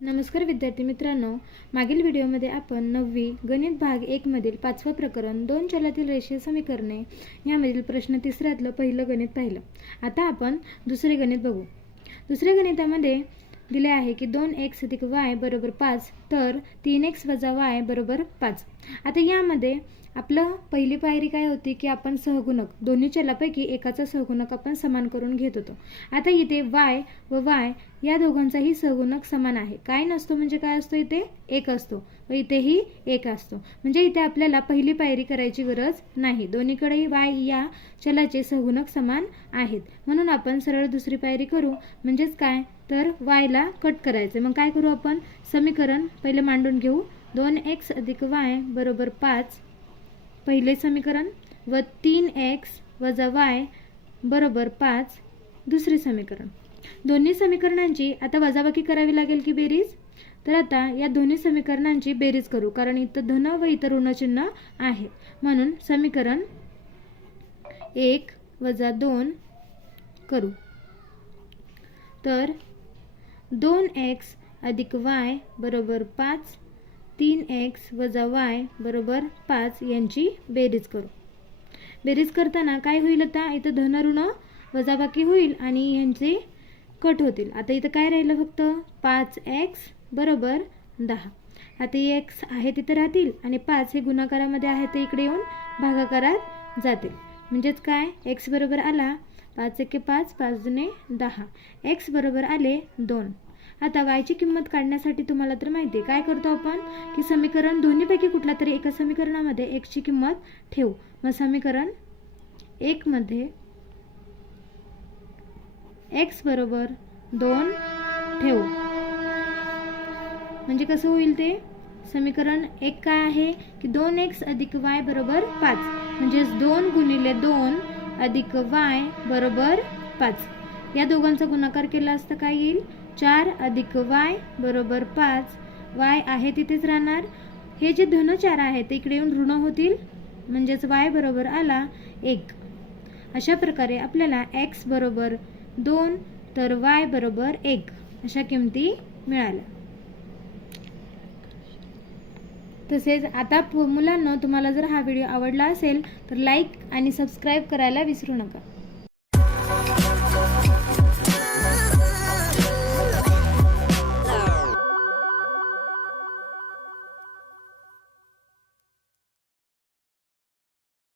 नमस्कार विद्यार्थी मित्रांनो, मागील व्हिडिओमध्ये आपण 9वी गणित भाग 1 मधील 5वा प्रकरण दोन चलातील रेषीय समीकरणे यामधील प्रश्न तिसऱ्यातलं पहिलं गणित पाहिलं। आता आपण दुसरे गणित बघू। दुसऱ्या गणितामध्ये दिले आहे की 2x + y = 5 तर 3x - y = 5। आता यामध्ये आपलं पहिली पायरी काय होती की आपण सहगुणक दोन्ही चलापैकी एकाचा सहगुणक आपण समान करून घेत होतो। आता इथे y व y या दोघांचाही सहगुणक समान आहे। काय नसतो म्हणजे काय असतो, इथे 1 असतो व इथेही 1 असतो। म्हणजे इथे आपल्याला पहिली पायरी करायची गरज नाही, दोन्हीकडेही y या चलाचे सहगुणक समान आहेत। म्हणून आपण सरळ दुसरी पायरी करू, म्हणजेच काय तर y ला कट करायचे। मग काय करू आपण, समीकरण पहिले मांडून घेऊ। 2x + y = 5 पहिले समीकरण व 3x - y = 5 दुसरे समीकरण। दोन्ही समीकरणांची आता वजाबाकी करावी लागेल की बेरीज। तर आता या दोन्ही समीकरणांची बेरीज करू, कारण इथं धन व इतर ऋण चिन्ह आहे। म्हणून समीकरण 1 - 2 करू। तर 2x + y = 5 3x - y = 5 यांची बेरीज करू। बेरीज करताना काय होईल, आता इथं धन ऋण वजाबाकी होईल आणि यांचे कट होतील। आता इथं काय राहिलं, फक्त 5x = 10। आता x आहे तिथे राहतील आणि 5 हे गुणाकारामध्ये आहे ते इकडे येऊन भागाकारात जातील। म्हणजेच काय, x बरोबर आला 5 × 5 5 × 2 10, x बरोबर आले 2। आता y ची किंमत काढण्यासाठी तुम्हाला तर माहिती आहे काय करतो आपण की समीकरण दोन्हीपैकी कुठला तरी एका समीकरणामध्ये x ची किंमत ठेवू। मग समीकरण 1 मध्ये x बरोबर 2 ठेवू। म्हणजे कसं होईल ते समीकरण 1 काय आहे की 2x + y = 5, म्हणजे 2 × 2 + y = 5। या दोघांचा गुणाकार केला असता काय येईल, 4 + y = 5। y आहे तिथेच राहणार, हे जे धन 4 आहे ते इकडे येऊन ऋण होतील, म्हणजेच y बरोबर आला 1। अशा प्रकारे आपल्याला x बरोबर 2 तर y बरोबर 1 अशा किमती मिळाल्या। तसेच आता मुलांना, तुम्हाला जर हा व्हिडिओ आवडला असेल तर लाईक आणि सबस्क्राईब करायला विसरू नका।